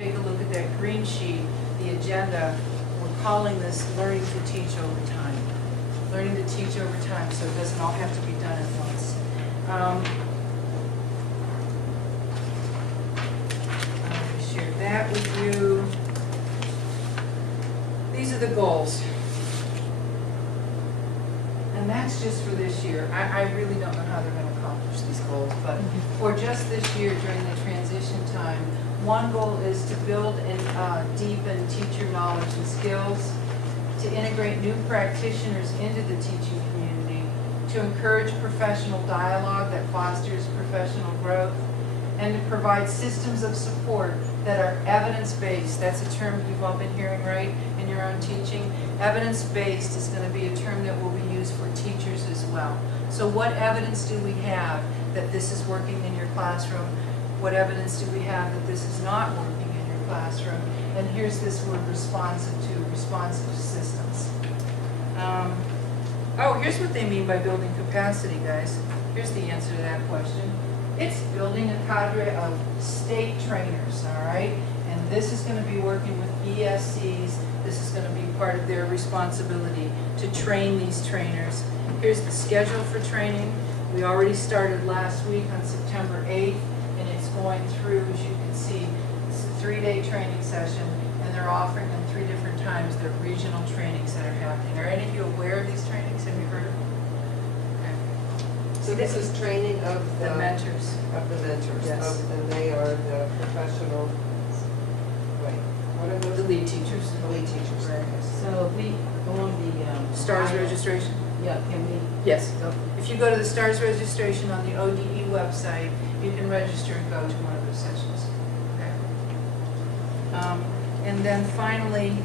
Take a look at that green sheet, the agenda. We're calling this learning to teach over time. Learning to teach over time, so it doesn't all have to be done at once. I shared that with you. These are the goals. And that's just for this year. I really don't know how they're going to accomplish these goals, but for just this year during the transition time, one goal is to build and deepen teacher knowledge and skills, to integrate new practitioners into the teaching community, to encourage professional dialogue that fosters professional growth, and to provide systems of support that are evidence-based. That's a term you've all been hearing, right, in your own teaching. Evidence-based is going to be a term that will be used for teachers as well. So what evidence do we have that this is working in your classroom? What evidence do we have that this is not working in your classroom? And here's this word responsive systems. Here's what they mean by building capacity, guys. Here's the answer to that question. It's building a cadre of state trainers, all right? And this is going to be working with ESCs. This is going to be part of their responsibility to train these trainers. Here's the schedule for training. We already started last week on September 8th, and it's going through, as you can see, it's a 3-day training session, and they're offering them 3 different times. They're regional trainings that are happening. Are any of you aware of these trainings? Have you heard of them? So this is training of The mentors. Of the mentors. Yes. And they are the professional, what are The those? lead teachers. The lead teachers. Right. So we go on the. STARS bio. registration? Yeah, can we? Yes. If you go to the STARS registration on the ODE website, you can register and go to one of those sessions. Okay. And then finally,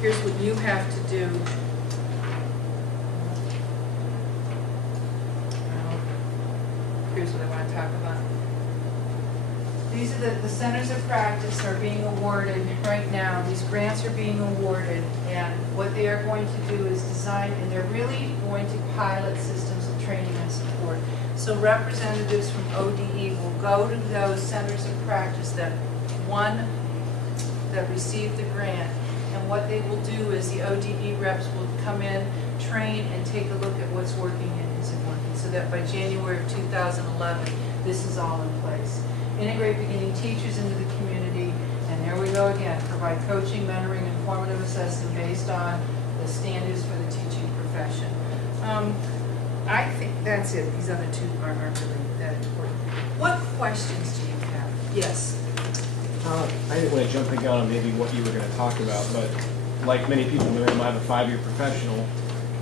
here's what you have to do. Here's what I want to talk about. These are the centers of practice are being awarded right now. These grants are being awarded, and what they are going to do is design, and they're really going to pilot systems of training and support. So representatives from ODE will go to those centers of practice that received the grant, and what they will do is the ODE reps will come in, train, and take a look at what's working and isn't working, so that by January of 2011, this is all in place. Integrate beginning teachers into the community, and there we go again, provide coaching, mentoring, and formative assessment based on the standards for the teaching profession. I think that's it. These other two aren't really that important. What questions do you have? Yes? I didn't want to jump the gun on maybe what you were going to talk about, but like many people in the room, I have a 5-year professional.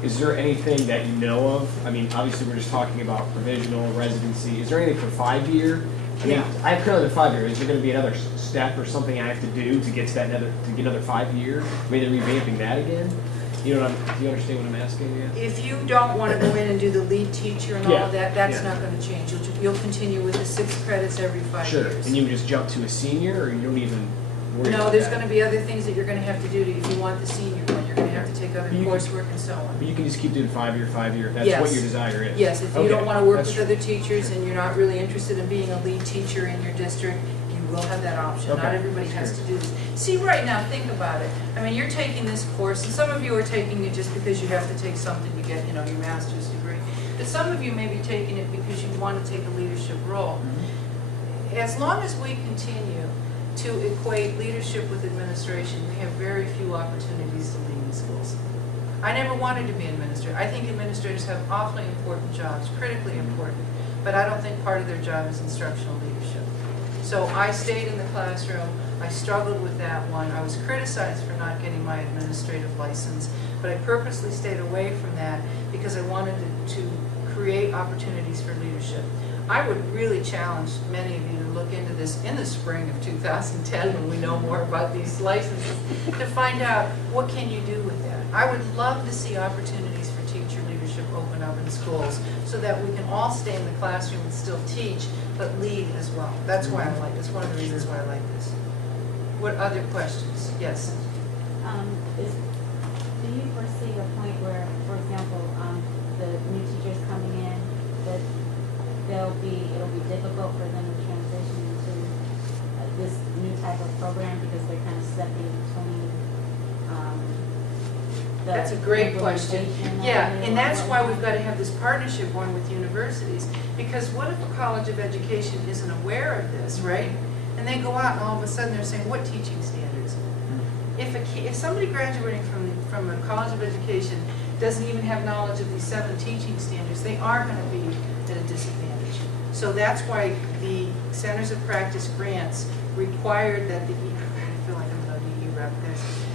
Is there anything that you know of? I mean, obviously we're just talking about provisional, residency. Is there anything for 5-year? I mean, Yeah. I have currently 5-year. Is there going to be another step or something I have to do to get to that to get another 5 year? I mean, they're revamping that again. You know, do you understand what I'm asking? Yeah. If you don't want to go in and do the lead teacher and all of that, that's Yeah. not going to change. You'll continue with the 6 credits every 5 Sure. years. And you just jump to a senior, or you don't even worry No, about there's that? going to be other things that you're going to have to do if you want the senior one. You're going to have to take other You- coursework and so on. But you can just keep doing 5-year, 5-year. That's Yes. what your desire is. Yes, if you Okay, don't want to work that's with true. other teachers and you're not really interested in being a lead teacher in your district, you will have that option. Not Okay, everybody that's has to do this. See, right now, think about it. I mean, you're taking this course, and some of you are taking it just because you have to take something to get, your master's degree. But some of you may be taking it because you want to take a leadership role. Mhm. As long as we continue to equate leadership with administration, we have very few opportunities to lead in schools. I never wanted to be an administrator. I think administrators have awfully important jobs, critically important, but I don't think part of their job is instructional leadership. So I stayed in the classroom. I struggled with that one. I was criticized for not getting my administrative license, but I purposely stayed away from that because I wanted to create opportunities for leadership. I would really challenge many of you to look into this in the spring of 2010 when we know more about these licenses to find out what can you do with that. I would love to see opportunities for teacher leadership open up in schools so that we can all stay in the classroom and still teach, but lead as well. That's why I like this. One of the reasons why I like this. What other questions? Yes? Do you foresee a point where, for example, the new teachers coming in, that it'll be difficult for them to transition into this new type of program because they're kind of stepping between, the That's a great question. implementation of Yeah, it and that's or why whatnot. we've got to have this partnership going with universities. Because what if a college of education isn't aware of this, right? And they go out and all of a sudden they're saying, what teaching standards? If somebody graduating from a college of education doesn't even have knowledge of these 7 teaching standards, they are going to be at a disadvantage. So that's why the Centers of Practice grants required that the, I feel like I'm an ODE rep,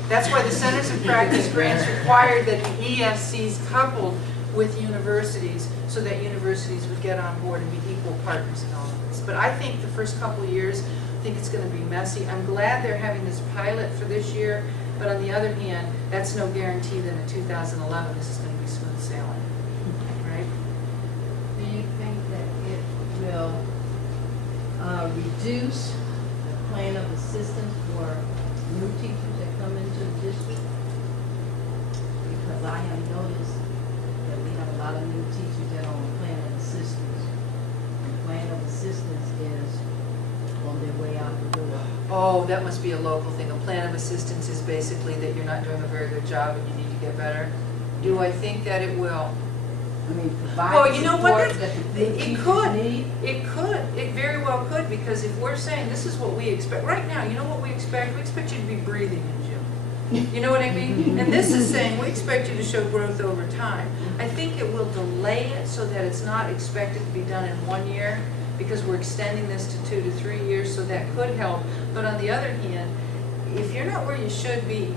that's why the Centers of Practice grants required that the ESCs coupled with universities so that universities would get on board and be equal partners in all of this. But I think the first couple of years, I think it's going to be messy. I'm glad they're having this pilot for this year, but on the other hand, that's no guarantee that in 2011 this is going to be smooth sailing, right? Do you think that it will reduce the plan of assistance for new teachers that come into the district? Because I have noticed that we have a lot of new teachers that are on plan of assistance. And plan of assistance is on their way out the door. Oh, that must be a local thing. A plan of assistance is basically that you're not doing a very good job and you need to get better. Do I think that it will? I mean, Well, provide the you know what, support that the new it teachers could. need. It could, it very well could, because if we're saying this is what we expect, right now, you know what we expect? We expect you to be breathing in June. You know what I mean? And this is saying we expect you to show growth over time. I think it will delay it so that it's not expected to be done in 1 year, because we're extending this to 2 to 3 years, so that could help. But on the other hand, if you're not where you should be,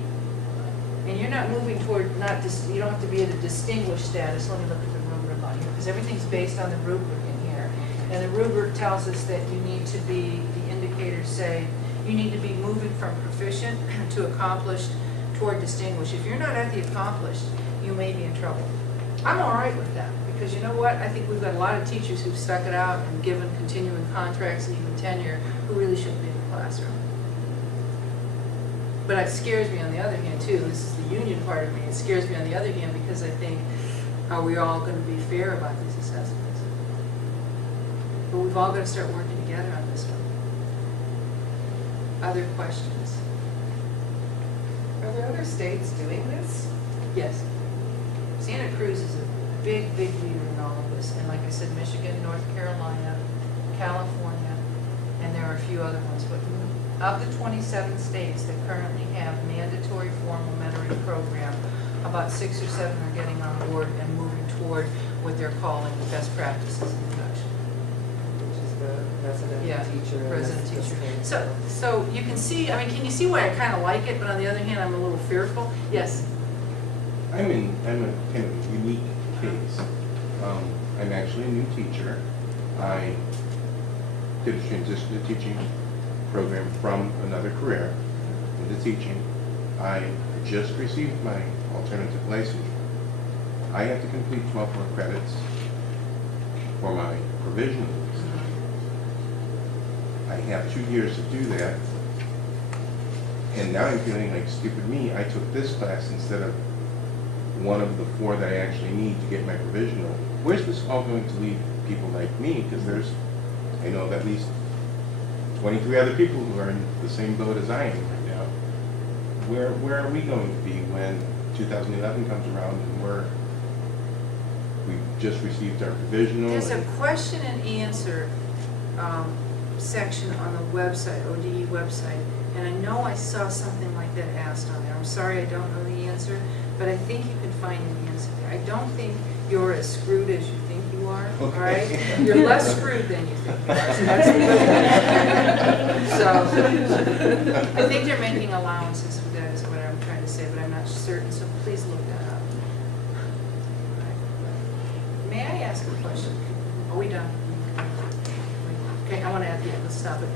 and you're not moving toward, you don't have to be at a distinguished status, let me look at the rubric on here, because everything's based on the rubric in here. And the rubric tells us that you need to be, the indicators say, you need to be moving from proficient to accomplished toward distinguished. If you're not at the accomplished, you may be in trouble. I'm all right with that, because you know what? I think we've got a lot of teachers who've stuck it out and given continuing contracts and even tenure who really shouldn't be in the classroom. But it scares me on the other hand too, this is the union part of me, it scares me on the other hand because I think, are we all going to be fair about these assessments? But we've all got to start working together on this one. Other questions? Are there other states doing this? Yes. Santa Cruz is a big, big leader in all of this, and like I said, Michigan, North Carolina, California, and there are a few other ones, but of the 27 states that currently have mandatory formal mentoring program, about 6 or 7 are getting on board and moving toward what they're calling the best practices introduction. Which is the resident Yeah, teacher. and resident this teacher. thing. So you can see, I mean, can you see why I kind of like it, but on the other hand, I'm a little fearful? Yes? I'm a kind of unique case. I'm actually a new teacher. I did a transition to teaching program from another career into teaching. I just received my alternative licensure. I have to complete 12 more credits for my provisional. I have 2 years to do that. And now I'm feeling like stupid me. I took this class instead of one of the 4 that I actually need to get my provisional. Where's this all going to leave people like me? Because I know of at least 23 other people who are in the same boat as I am right now. Where are we going to be when 2011 comes around and we've just received our provisional? There's a and- question and answer section on the website, ODE website, and I know I saw something like that asked on there. I'm sorry I don't know the answer, but I think you can find an answer there. I don't think you're as screwed as you think you are, all right? Okay. You're less screwed than you think you are, so that's a good thing. So I think they're making allowances for that is what I'm trying to say, but I'm not certain, so please look that up. All right. May I ask a question? Are we done? Okay, I want to add, yeah, let's stop it.